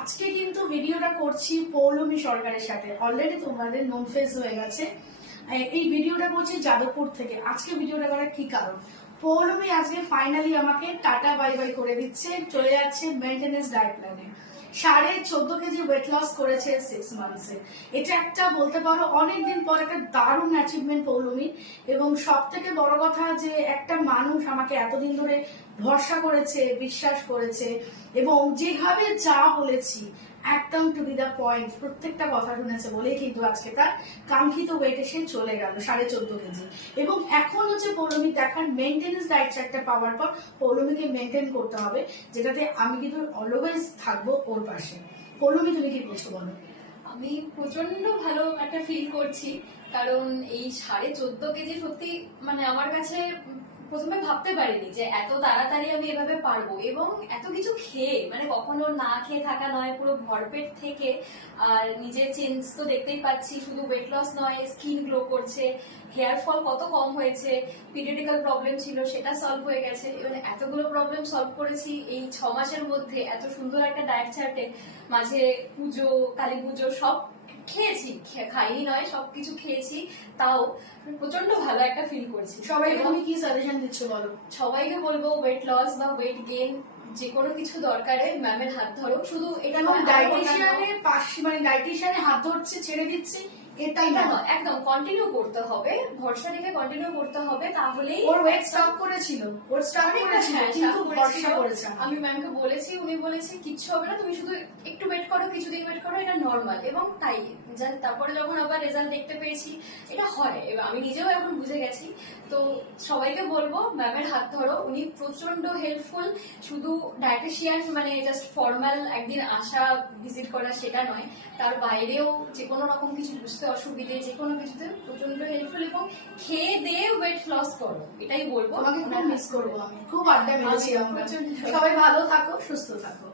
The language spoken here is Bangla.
আজকে কিন্তু ভিডিওটা করছি পৌলমী সরকারের সাথে। অলরেডি তোমাদের নোন ফেস হয়ে গেছে। এই ভিডিওটা করছি যাদবপুর থেকে। আজকে ভিডিওটা করার কি কারণ, পৌলমী আজকে ফাইনালি আমাকে টাটা বাই বাই করে দিচ্ছে, চলে যাচ্ছে মেইনটেনেন্স ডায়েট প্ল্যানে। 14.5 কেজি ওয়েট লস করেছে 6 মান্থসে। এটা একটা বলতে পারো অনেকদিন পর একটা দারুণ অ্যাচিভমেন্ট পৌলমী। এবং সব থেকে বড় কথা যে একটা মানুষ আমাকে এতদিন ধরে ভরসা করেছে, বিশ্বাস করেছে, এবং যেভাবে যা বলেছি একদম টু বি দা পয়েন্ট প্রত্যেকটা কথা শুনেছে বলেই কিন্তু আজকে তার কাঙ্ক্ষিত ওয়েট এসে চলে গেল 14.5 কেজি। এবং এখন হচ্ছে পৌলমী দেখার মেইনটেনেন্স ডায়েট চার্টটা পাওয়ার পর পৌলমীকে মেনটেন করতে হবে, যেটাতে আমি কিন্তু অলওয়েজ থাকবো ওর পাশে। পৌলমী, তুমি কি বলছো বলো? আমি প্রচন্ড ভালো একটা ফিল করছি, কারণ এই 14.5 কেজি সত্যি মানে আমার কাছে প্রথমে ভাবতে পারিনি যে এত তাড়াতাড়ি আমি এভাবে পারবো, এবং এত কিছু খেয়ে, মানে কখনো না খেয়ে থাকা নয়, পুরো ভরপেট থেকে। আর নিজের চেঞ্জ তো দেখতেই পাচ্ছি, শুধু ওয়েট লস নয়, স্কিন গ্লো করছে, হেয়ার ফল কত কম হয়েছে, পিরিয়ডিক্যাল প্রবলেম ছিল সেটা সলভ হয়ে গেছে। এবং এতগুলো প্রবলেম সলভ করেছি এই 6 মাসের মধ্যে এত সুন্দর একটা ডায়েট চার্টে। মাঝে পুজো, কালী পুজো সব খেয়েছি, খাইনি নয়, সবকিছু খেয়েছি, তাও প্রচন্ড ভালো একটা ফিল করছি। সবাইকে তুমি কি সাজেশন দিচ্ছ বলো? সবাইকে বলবো ওয়েট লস বা ওয়েট গেইন যে কোনো কিছু দরকারে ম্যামের হাত ধরো। শুধু এটা নয়, ডায়েটিশিয়ানের পাশে মানে ডায়েটিশিয়ানের হাত ধরছে ছেড়ে দিচ্ছি এটাই না, একদম কন্টিনিউ করতে হবে, ভরসা রেখে কন্টিনিউ করতে হবে, তাহলেই। ওর ওয়েট স্টপ করেছিল, ওর স্টপ করেছিল কিন্তু ভরসা করেছে। আমি ম্যামকে বলেছি, উনি বলেছে কিচ্ছু হবে না, তুমি শুধু একটু ওয়েট করো, কিছুদিন ওয়েট করো, এটা নর্মাল। এবং তাই তারপরে যখন আবার রেজাল্ট দেখতে পেয়েছি, এটা হয়, আমি নিজেও এখন বুঝে গেছি। তো সবাইকে বলবো ম্যামের হাত ধরো, উনি প্রচন্ড হেল্পফুল। শুধু ডায়েটিশিয়ান মানে জাস্ট ফর্মাল একদিন আসা, ভিজিট করা সেটা নয়, তার বাইরেও যে কোনো রকম কিছু বুঝতে অসুবিধে, যে কোনো কিছুতে প্রচন্ড হেল্পফুল। এবং খেয়ে দিয়ে ওয়েট লস করো, এটাই বলবো। তোমাকে খুব মিস করবো আমি, খুব আড্ডা মেরেছি আমরা। সবাই ভালো থাকো, সুস্থ থাকো।